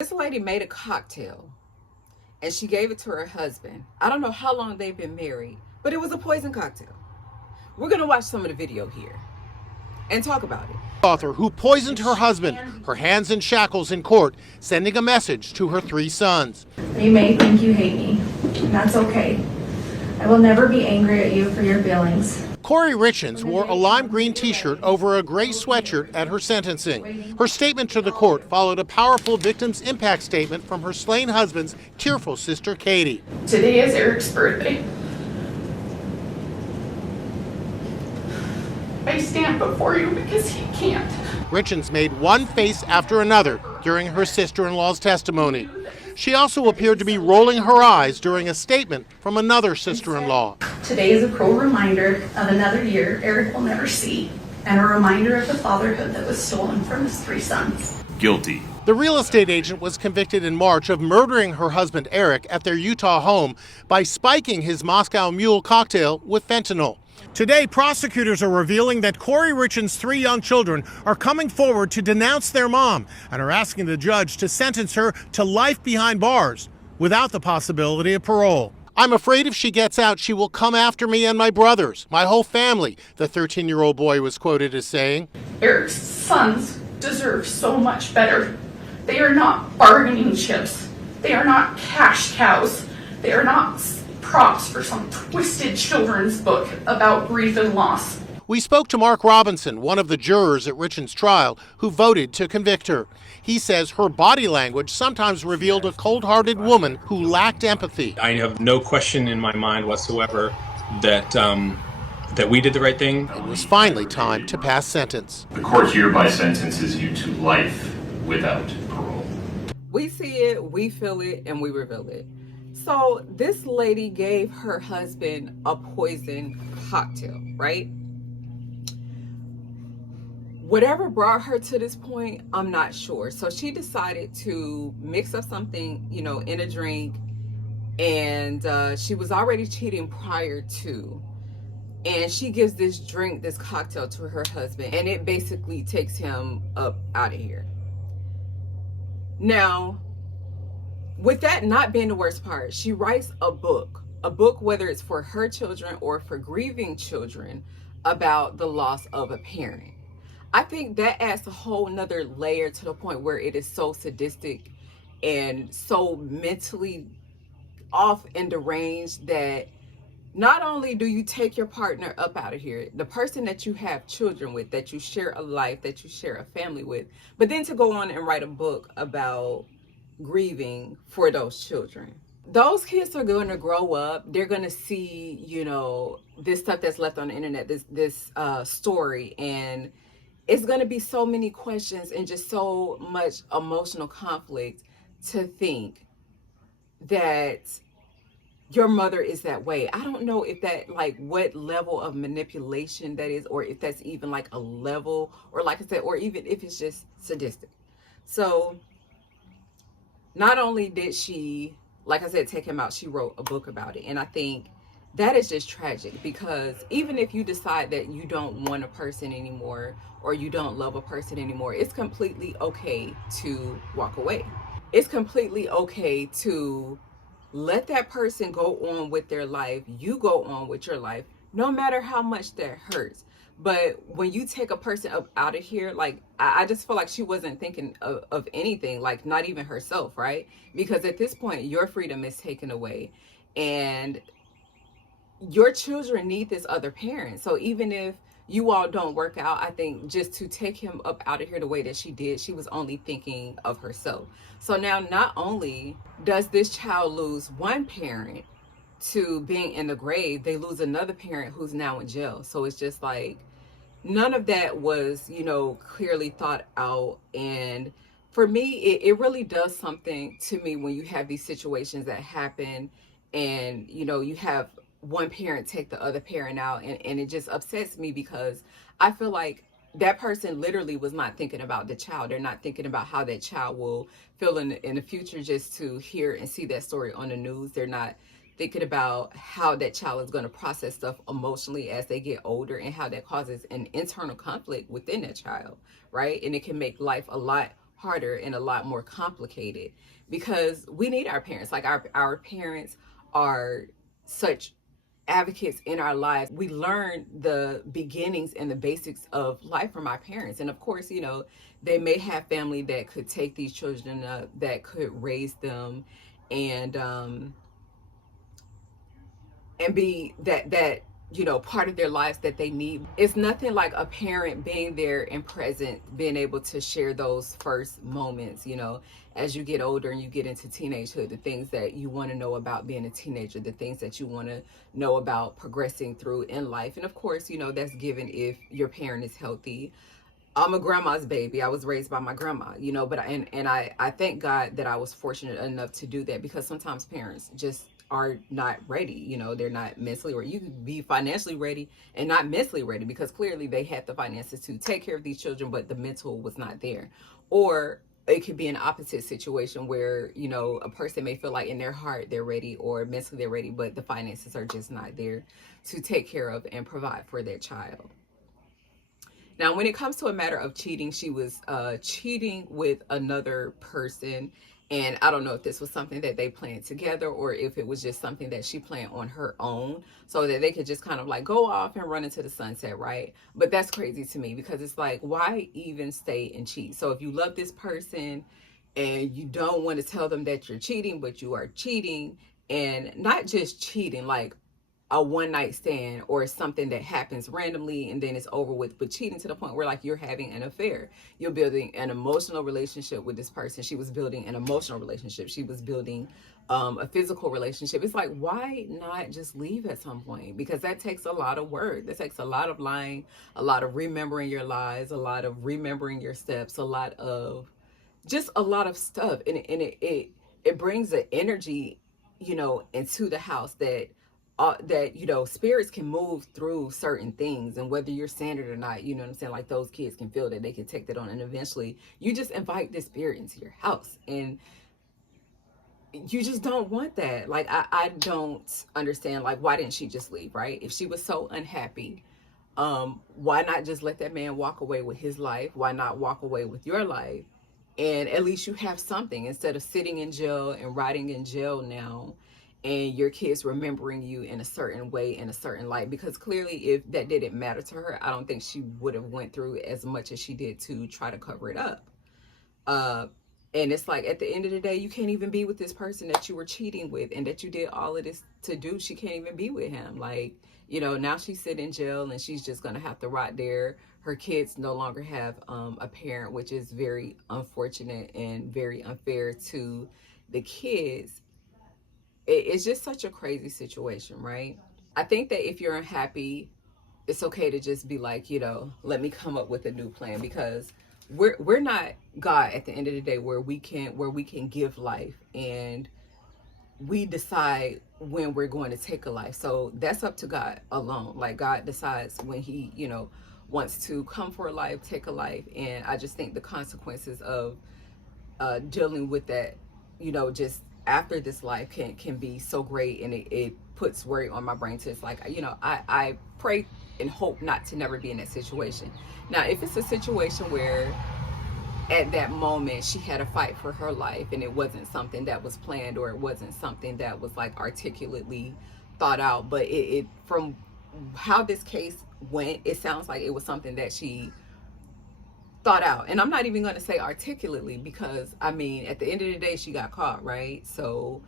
This lady made a cocktail and she gave it to her husband. I don't know how long they've been married, but it was a poison cocktail. We're going to watch some of the video here and talk about it. Author who poisoned her husband, her hands in shackles in court, sending a message to her 3 sons. You may think you hate me, and that's okay. I will never be angry at you for your feelings. Kouri Richins wore a lime green t-shirt over a gray sweatshirt at her sentencing. Her statement to the court followed a powerful victim's impact statement from her slain husband's tearful sister, Katie. Today is Eric's birthday. I stand before you because he can't. Richins made one face after another during her sister-in-law's testimony. She also appeared to be rolling her eyes during a statement from another sister-in-law. Today is a cruel reminder of another year Eric will never see, and a reminder of the fatherhood that was stolen from his 3 sons. Guilty. The real estate agent was convicted in March of murdering her husband Eric at their Utah home by spiking his Moscow Mule cocktail with fentanyl. Today, prosecutors are revealing that Kouri Richins' 3 young children are coming forward to denounce their mom and are asking the judge to sentence her to life behind bars without the possibility of parole. I'm afraid if she gets out, she will come after me and my brothers, my whole family, the 13-year-old boy was quoted as saying. Eric's sons deserve so much better. They are not bargaining chips. They are not cash cows. They are not props for some twisted children's book about grief and loss. We spoke to Mark Robinson, one of the jurors at Richins' trial, who voted to convict her. He says her body language sometimes revealed a cold-hearted woman who lacked empathy. I have no question in my mind whatsoever that that we did the right thing. It was finally time to pass sentence. The court hereby sentences you to life without parole. We see it, we feel it, and we reveal it. So this lady gave her husband a poison cocktail, right? Whatever brought her to this point, I'm not sure. So she decided to mix up something, in a drink, and she was already cheating prior to. And she gives this drink, this cocktail to her husband, and it basically takes him up out of here. Now, with that not being the worst part, she writes a book, whether it's for her children or for grieving children, about the loss of a parent. I think that adds a whole nother layer to the point where it is so sadistic and so mentally off and deranged that not only do you take your partner up out of here, the person that you have children with, that you share a life, that you share a family with, but then to go on and write a book about grieving for those children. Those kids are going to grow up. They're going to see, this stuff that's left on the internet, this story, and it's going to be so many questions and just so much emotional conflict to think that your mother is that way. I don't know if that, what level of manipulation that is, or if that's even like a level, or like I said, or even if it's just sadistic. So not only did she, like I said, take him out, she wrote a book about it. And I think that is just tragic, because even if you decide that you don't want a person anymore, or you don't love a person anymore, it's completely okay to walk away. It's completely okay to let that person go on with their life. You go on with your life, no matter how much that hurts. But when you take a person up out of here, I just feel like she wasn't thinking of anything, not even herself, right? Because at this point, your freedom is taken away, and your children need this other parent. So even if you all don't work out, I think just to take him up out of here the way that she did, she was only thinking of herself. So now not only does this child lose one parent to being in the grave, they lose another parent who's now in jail. So it's just none of that was, clearly thought out. And for me, it really does something to me when you have these situations that happen and, you have one parent take the other parent out, and it just upsets me, because I feel like that person literally was not thinking about the child. They're not thinking about how that child will feel in the future just to hear and see that story on the news. They're not thinking about how that child is going to process stuff emotionally as they get older, and how that causes an internal conflict within that child, right? And it can make life a lot harder and a lot more complicated, because we need our parents. Like our parents are such advocates in our lives. We learn the beginnings and the basics of life from our parents. And of course, you know, they may have family that could take these children up, that could raise them, and be that you know, part of their lives that they need. It's nothing like a parent being there and present, being able to share those first moments, you know, as you get older and you get into teenagehood, the things that you want to know about being a teenager, the things that you want to know about progressing through in life. And of course, you know, that's given if your parent is healthy. I'm a grandma's baby. I was raised by my grandma, you know, but I thank God that I was fortunate enough to do that, because sometimes parents just are not ready. You know, they're not mentally, or you can be financially ready and not mentally ready, because clearly they had the finances to take care of these children, but the mental was not there. Or it could be an opposite situation where, you know, a person may feel like in their heart they're ready or mentally they're ready, but the finances are just not there to take care of and provide for their child. Now, when it comes to a matter of cheating, she was cheating with another person. And I don't know if this was something that they planned together or if it was just something that she planned on her own so that they could just kind of like go off and run into the sunset, right? But that's crazy to me, because it's like, why even stay and cheat? So if you love this person and you don't want to tell them that you're cheating, but you are cheating, and not just cheating, like a one night stand or something that happens randomly and then it's over with, but cheating to the point where like you're having an affair. You're building an emotional relationship with this person. She was building an emotional relationship. She was building a physical relationship. It's like, why not just leave at some point? Because that takes a lot of work. That takes a lot of lying, a lot of remembering your lies, a lot of remembering your steps, a lot of stuff. And it brings an energy, you know, into the house that you know, spirits can move through certain things, and whether you're saying it or not, you know what I'm saying, like those kids can feel that, they can take that on, and eventually you just invite this spirit into your house, and you just don't want that. Like I don't understand, like, why didn't she just leave, right? If she was so unhappy, why not just let that man walk away with his life? Why not walk away with your life? And at least you have something, instead of sitting in jail and rotting in jail now, and your kids remembering you in a certain way, in a certain light. Because clearly, if that didn't matter to her, I don't think she would have went through as much as she did to try to cover it up. And it's like, at the end of the day, you can't even be with this person that you were cheating with and that you did all of this to do. She can't even be with him. Like, you know, now she's sitting in jail and she's just gonna have to rot there. Her kids no longer have a parent, which is very unfortunate and very unfair to the kids. It's just such a crazy situation, right? I think that if you're unhappy, it's okay to just be like, you know, let me come up with a new plan, because we're not God at the end of the day, where we can give life and we decide when we're going to take a life. So that's up to God alone. Like, God decides when he, you know, wants to come for a life, take a life. And I just think the consequences of dealing with that, you know, just after this life can be so great, and it puts worry on my brain. So it's like, you know, I pray and hope not to never be in that situation. Now, if it's a situation where at that moment she had a fight for her life and it wasn't something that was planned, or it wasn't something that was like articulately thought out, but it from how this case went, it sounds like it was something that she thought out. And I'm not even going to say articulately, because I mean, at the end of the day, she got caught, right? So,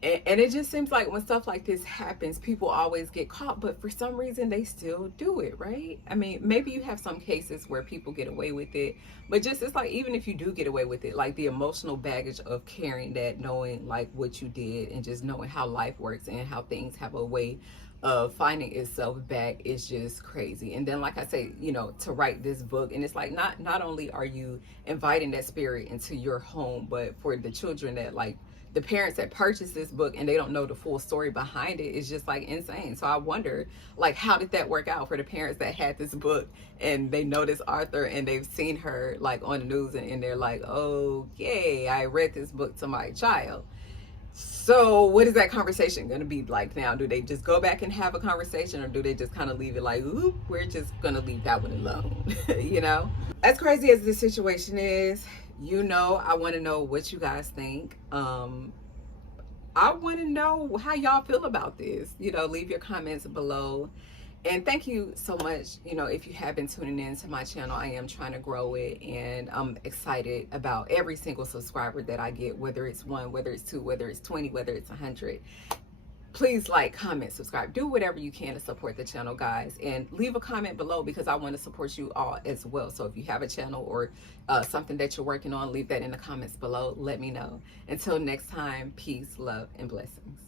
and it just seems like when stuff like this happens, people always get caught, but for some reason they still do it, right? I mean, maybe you have some cases where people get away with it, but just, it's like, even if you do get away with it, like the emotional baggage of carrying that, knowing like what you did, and just knowing how life works and how things have a way of finding itself back, is just crazy. And then, like I say, you know, to write this book, and it's like, not only are you inviting that spirit into your home, but for the children that, like, the parents that purchased this book and they don't know the full story behind it, is just like insane. So I wonder, like, how did that work out for the parents that had this book and they know this author and they've seen her like on the news, and they're like, oh yay, I read this book to my child. So what is that conversation going to be like now? Do they just go back and have a conversation, or do they just kind of leave it like, ooh, we're just going to leave that one alone? You know, as crazy as this situation is, you know, I want to know what you guys think. I want to know how y'all feel about this. You know, leave your comments below. And thank you so much. You know, if you have been tuning in to my channel, I am trying to grow it, and I'm excited about every single subscriber that I get, whether it's 1, whether it's 2, whether it's 20, whether it's 100. Please like, comment, subscribe, do whatever you can to support the channel, guys, and leave a comment below, because I want to support you all as well. So if you have a channel or something that you're working on, leave that in the comments below. Let me know. Until next time, peace, love, and blessings.